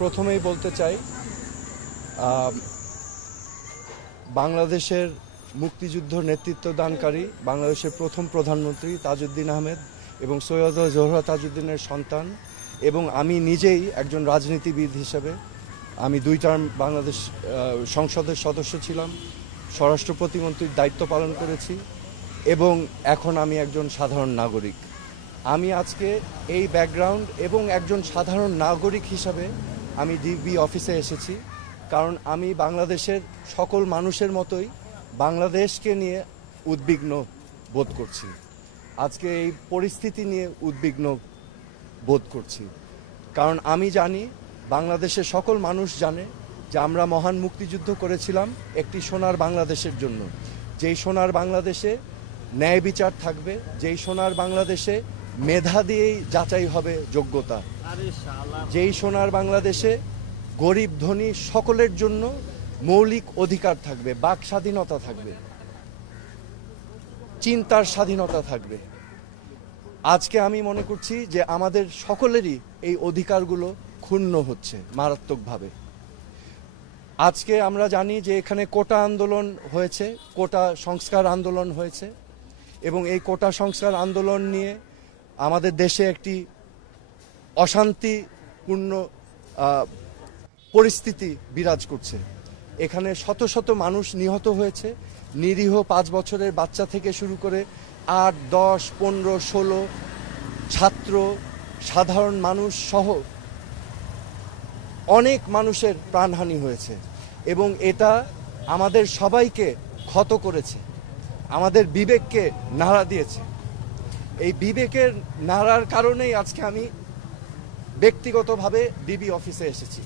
প্রথমেই বলতে চাই বাংলাদেশের মুক্তিযুদ্ধ নেতৃত্ব দানকারী বাংলাদেশের প্রথম প্রধানমন্ত্রী তাজউদ্দিন আহমেদ এবং সৈয়দা জোহরা তাজউদ্দিনের সন্তান এবং আমি নিজেই একজন রাজনীতিবিদ হিসেবে আমি 2 টার্ম বাংলাদেশ সংসদের সদস্য ছিলাম, স্বরাষ্ট্র প্রতিমন্ত্রীর দায়িত্ব পালন করেছি এবং এখন আমি একজন সাধারণ নাগরিক। আমি আজকে এই ব্যাকগ্রাউন্ড এবং একজন সাধারণ নাগরিক হিসাবে আমি ডিবি অফিসে এসেছি, কারণ আমি বাংলাদেশের সকল মানুষের মতোই বাংলাদেশকে নিয়ে উদ্বিগ্ন বোধ করছি। আজকে এই পরিস্থিতি নিয়ে উদ্বিগ্ন বোধ করছি, কারণ আমি জানি বাংলাদেশের সকল মানুষ জানে যে আমরা মহান মুক্তিযুদ্ধ করেছিলাম একটি সোনার বাংলাদেশের জন্য, যেই সোনার বাংলাদেশে ন্যায় বিচার থাকবে, যেই সোনার বাংলাদেশে মেধা দিয়েই যাচাই হবে যোগ্যতা, যেই সোনার বাংলাদেশে গরিব ধনী সকলের জন্য মৌলিক অধিকার থাকবে, বাক স্বাধীনতা থাকবে, চিন্তার স্বাধীনতা থাকবে। আজকে আমি মনে করছি যে আমাদের সকলেরই এই অধিকারগুলো ক্ষুণ্ণ হচ্ছে মারাত্মকভাবে। আজকে আমরা জানি যে এখানে কোটা আন্দোলন হয়েছে, কোটা সংস্কার আন্দোলন হয়েছে এবং এই কোটা সংস্কার আন্দোলন নিয়ে আমাদের দেশে একটি অশান্তিপূর্ণ পরিস্থিতি বিরাজ করছে। এখানে শত শত মানুষ নিহত হয়েছে, নিরীহ 5 বছরের বাচ্চা থেকে শুরু করে 8, 10, 15, 16 ছাত্র, সাধারণ মানুষ সহ অনেক মানুষের প্রাণহানি হয়েছে এবং এটা আমাদের সবাইকে ক্ষত করেছে, আমাদের বিবেককে নাড়া দিয়েছে। এই বিবেকের নাড়ার কারণেই আজকে আমি ব্যক্তিগতভাবে ডিবি অফিসে এসেছি।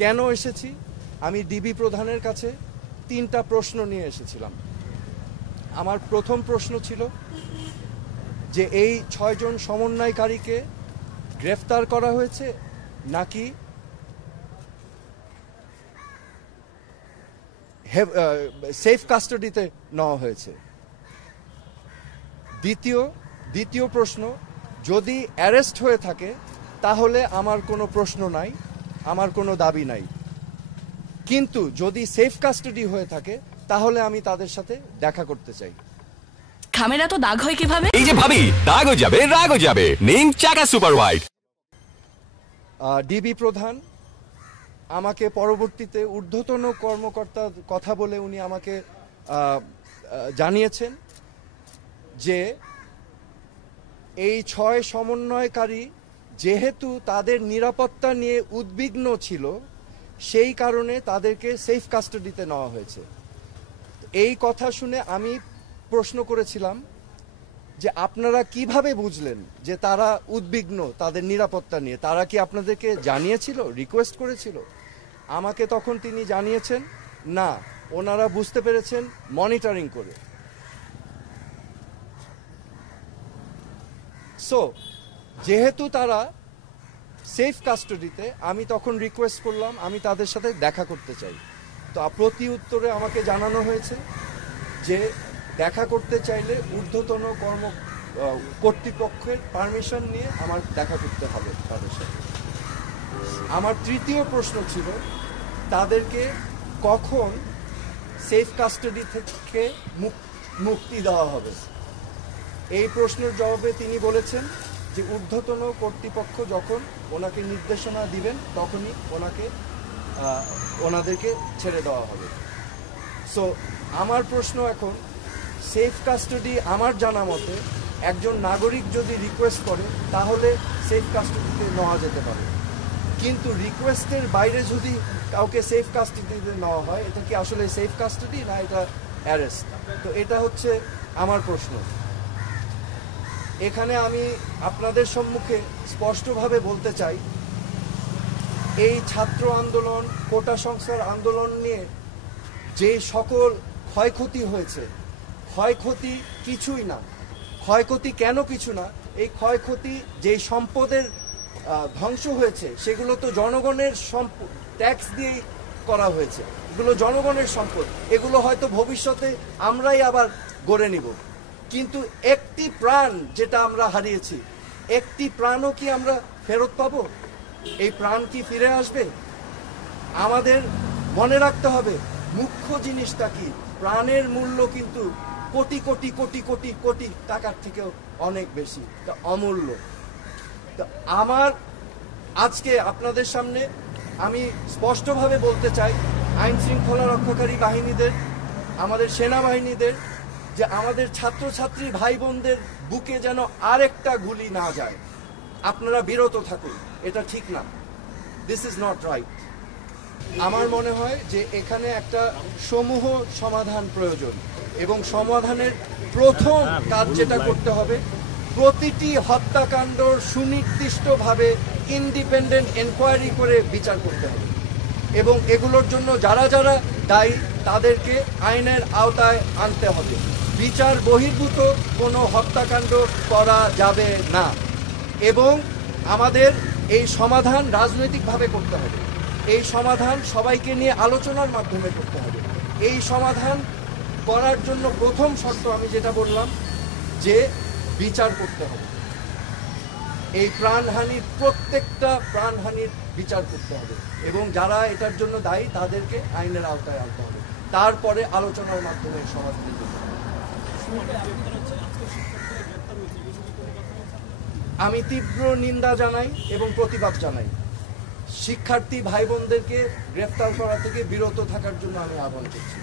কেন এসেছি? আমি ডিবি প্রধানের কাছে 3টা প্রশ্ন নিয়ে এসেছিলাম। আমার প্রথম প্রশ্ন ছিল যে এই 6 জন সমন্বয়কারীকে গ্রেফতার করা হয়েছে নাকি সেফ কাস্টাডিতে নেওয়া হয়েছে। দ্বিতীয় প্রশ্ন, যদি অ্যারেস্ট হয়ে থাকে তাহলে আমার কোনো প্রশ্ন নাই, আমার কোনো দাবি নাই, কিন্তু যদি সেফ কাস্টাডি হয়ে থাকে তাহলে আমি তাদের সাথে দেখা করতে চাই। খামেরা তো দাগ হয় কিভাবে? এই যে ভাবি, দাগও যাবে রাগও যাবে, নিন চাকা সুপার হোয়াইট। ডিবি প্রধান আমাকে পরবর্তীতে ঊর্ধ্বতন কর্মকর্তার কথা বলে উনি আমাকে জানিয়েছেন যে এই 6 সমন্বয়কারী যেহেতু তাদের নিরাপত্তা নিয়ে উদ্বিগ্ন ছিল সেই কারণে তাদেরকে সেফ কাস্টাডিতে নেওয়া হয়েছে। এই কথা শুনে আমি প্রশ্ন করেছিলাম যে আপনারা কিভাবে বুঝলেন যে তারা উদ্বিগ্ন তাদের নিরাপত্তা নিয়ে? তারা কি আপনাদেরকে জানিয়েছিল, রিকোয়েস্ট করেছিল? আমাকে তখন তিনি জানিয়েছেন না, ওনারা বুঝতে পেরেছেন মনিটরিং করে। সো যেহেতু তারা সেফ কাস্টাডিতে, আমি তখন রিকোয়েস্ট করলাম আমি তাদের সাথে দেখা করতে চাই। তো প্রতি উত্তরে আমাকে জানানো হয়েছে যে দেখা করতে চাইলে ঊর্ধ্বতন কর্তৃপক্ষের পারমিশন নিয়ে আমার দেখা করতে হবে তাদের সাথে। আমার তৃতীয় প্রশ্ন ছিল তাদেরকে কখন সেফ কাস্টাডি থেকে মুক্তি দেওয়া হবে। এই প্রশ্নের জবাবে তিনি বলেছেন যে ঊর্ধ্বতন কর্তৃপক্ষ যখন ওনাকে নির্দেশনা দিবেন তখনই ওনাদেরকে ছেড়ে দেওয়া হবে। সো আমার প্রশ্ন এখন, সেফ কাস্টাডি আমার জানা মতে একজন নাগরিক যদি রিকোয়েস্ট করে তাহলে সেফ কাস্টাডিতে নেওয়া যেতে পারে, কিন্তু রিকোয়েস্টের বাইরে যদি কাউকে সেফ কাস্টাডিতে নেওয়া হয় এটা কি আসলে সেফ কাস্টাডি না এটা অ্যারেস্ট? তো এটা হচ্ছে আমার প্রশ্ন। এখানে আমি আপনাদের সম্মুখে স্পষ্টভাবে বলতে চাই, এই ছাত্র আন্দোলন, কোটা সংস্কার আন্দোলন নিয়ে যে সকল ক্ষয়ক্ষতি হয়েছে, ক্ষয়ক্ষতি কিছুই না। ক্ষয়ক্ষতি কেন কিছু না? এই ক্ষয়ক্ষতি যেই সম্পদের ধ্বংস হয়েছে সেগুলো তো জনগণের ট্যাক্স দিয়েই করা হয়েছে, এগুলো জনগণের সম্পদ, এগুলো হয়তো ভবিষ্যতে আমরাই আবার গড়ে নিব, কিন্তু একটি প্রাণ যেটা আমরা হারিয়েছি, একটি প্রাণও কি আমরা ফেরত পাবো? এই প্রাণ কি ফিরে আসবে? আমাদের মনে রাখতে হবে মুখ্য জিনিসটা কি, প্রাণের মূল্য কিন্তু কোটি কোটি কোটি কোটি কোটি টাকার থেকেও অনেক বেশি, তা অমূল্য। তো আমার আজকে আপনাদের সামনে আমি স্পষ্টভাবে বলতে চাই আইন শৃঙ্খলা রক্ষাকারী বাহিনীদের, আমাদের সেনাবাহিনীদের, যে আমাদের ছাত্রছাত্রী ভাই বোনদের বুকে যেন আরেকটা গুলি না যায়। আপনারা বিরত থাকুন, এটা ঠিক না, দিস ইজ নট রাইট। আমার মনে হয় যে এখানে একটা সমূহ সমাধান প্রয়োজন, এবং সমাধানের প্রথম কাজ যেটা করতে হবে, প্রতিটি হত্যাকাণ্ড সুনির্দিষ্টভাবে ইন্ডিপেন্ডেন্ট এনকোয়ারি করে বিচার করতে হবে, এবং এগুলোর জন্য যারা যারা দায়ী তাদেরকে আইনের আওতায় আনতে হবে। বিচার বহির্ভূত কোনো হত্যাকাণ্ড করা যাবে না, এবং আমাদের এই সমাধান রাজনৈতিকভাবে করতে হবে। এই সমাধান সবাইকে নিয়ে আলোচনার মাধ্যমে করতে হবে। এই সমাধান করার জন্য প্রথম শর্ত আমি যেটা বললাম, যে বিচার করতে হবে। এই প্রাণহানির প্রত্যেকটা প্রাণহানির বিচার করতে হবে, এবং যারা এটার জন্য দায়ী তাদেরকে আইনের আওতায় আনতে হবে। তারপরে আলোচনার মাধ্যমে সমাধান করতে হবে। আমি তীব্র নিন্দা জানাই এবং প্রতিবাদ জানাই। শিক্ষার্থী ভাই বোনদেরকে গ্রেফতার করা থেকে বিরত থাকার জন্য আমি আহ্বান করছি।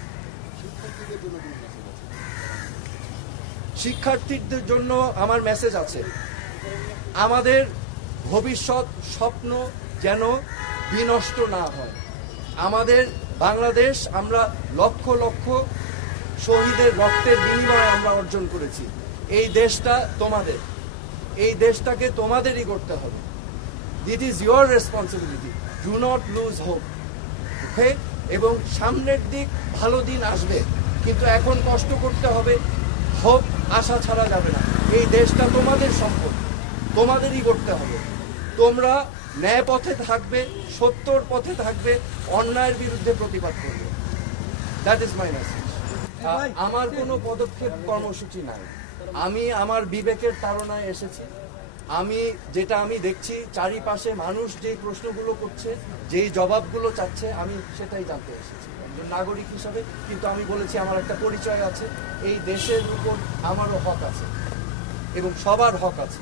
শিক্ষার্থীদের জন্য আমার মেসেজ আছে, আমাদের ভবিষ্যৎ স্বপ্ন যেন বিনষ্ট না হয়। আমাদের বাংলাদেশ আমরা লক্ষ লক্ষ শহীদের রক্তের বিনিময়ে আমরা অর্জন করেছি। এই দেশটা তোমাদের, এই দেশটাকে তোমাদেরই করতে হবে। It is your responsibility, do not lose hope. Okay? এবং সামনের দিক ভালো দিন আসবে, কিন্তু এখন কষ্ট করতে হবে, হোপ আশা ছাড়া যাবে না। এই দেশটা তোমাদের সম্পদ, তোমাদেরই করতে হবে। তোমরা ন্যায় পথে থাকবে, সত্যর পথে থাকবে, অন্যায়ের বিরুদ্ধে প্রতিবাদ করবে। That is my message. আমার কোনো পদক্ষেপ কর্মসূচি নাই, আমি আমার বিবেকের তাড়নায় এসেছি। যেটা আমি দেখছি চারিপাশে মানুষ যেই প্রশ্নগুলো করছে, যেই জবাবগুলো চাচ্ছে, আমি সেটাই জানতে এসেছি একজন নাগরিক হিসাবে। কিন্তু আমি বলেছি আমার একটা পরিচয় আছে, এই দেশের উপর আমারও হক আছে এবং সবার হক আছে।